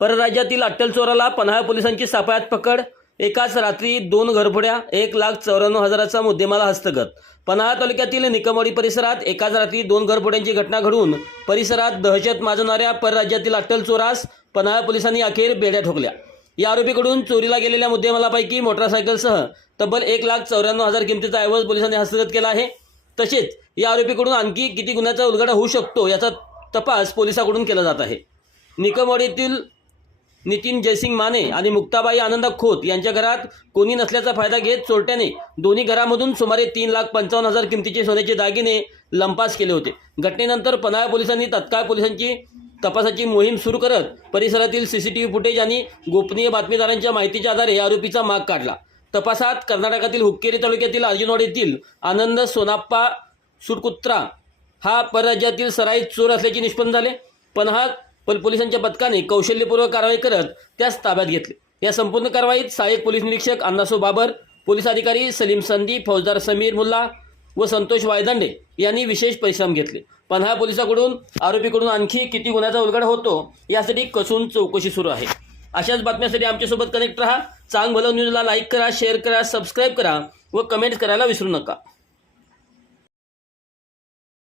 परराज्यातील अट्टल चोराला पोलिसांची सापळ्यात पकड. एकाच रात्री दोन घरफोड्या एक लाख चौऱ्याण्णव हजाराचा मुद्देमाला हस्तगत. पन्हाळा तालुक्यातील निकमवाडी परिसरात एकाच रात्री दोन घरफोड्यांची घटना घडून परिसरात दहशत माजवणाऱ्या परराज्यातील अट्टल चोरास पन्हाळा पोलिसांनी अखेर बेड्या ठोकल्या. या आरोपीकडून चोरीला गेलेल्या मुद्देमालापैकी मोटारसायकलसह तब्बल एक लाख चौऱ्याण्णव हजार किमतीचा ऐवज पोलिसांनी हस्तगत केला आहे. तसेच या आरोपीकडून आणखी किती गुन्ह्याचा उलगडा होऊ शकतो याचा तपास पोलिसांकडून केला जात आहे. निकमवाडीतील नितीन जयसिंग माने आणि मुक्ताबाई आनंद खोत यांच्या घरात कोणी नसल्याचा फायदा घेत चोरट्याने दोन्ही घरामधून सुमारे तीन लाख पंचावन्न हजार किमतीचे सोन्याचे दागिने लंपास केले होते. घटनेनंतर पन्हाळा पोलिसांनी तत्काळ पोलिसांची तपासाची मोहीम सुरू करत परिसरातील सीसीटीव्ही फुटेज आणि गोपनीय बातमीदारांच्या माहितीच्या आधारे आरोपीचा माग काढला. तपासात कर्नाटकातील हुक्केरी तालुक्यातील अर्जुनवाडीतील आनंद सोनाप्पा सुरकुत्रा हा परराज्यातील सराईत चोर असल्याचे निष्पन्न झाले. पन्हाळ पण पोलिसांच्या पथकाने कौशल्यपूर्वक कारवाई करत त्यास ताब्यात घेतले. या संपूर्ण कारवाईत सहाय्यक पोलीस निरीक्षक अण्णासो बाबर पोलीस अधिकारी सलीम संदी फौजदार समीर मुल्ला व संतोष वायदंडे यांनी विशेष परिश्रम घेतले. पन्हाळा पोलिसांकडून आरोपीकडून आणखी किती गुन्ह्याचा उलगड होतो यासाठी कसून चौकशी सुरू आहे. अशाच बातम्यासाठी आमच्यासोबत कनेक्ट राहा. चांग भलं न्यूजला लाईक करा शेअर करा सबस्क्राईब करा व कमेंट करायला विसरू नका.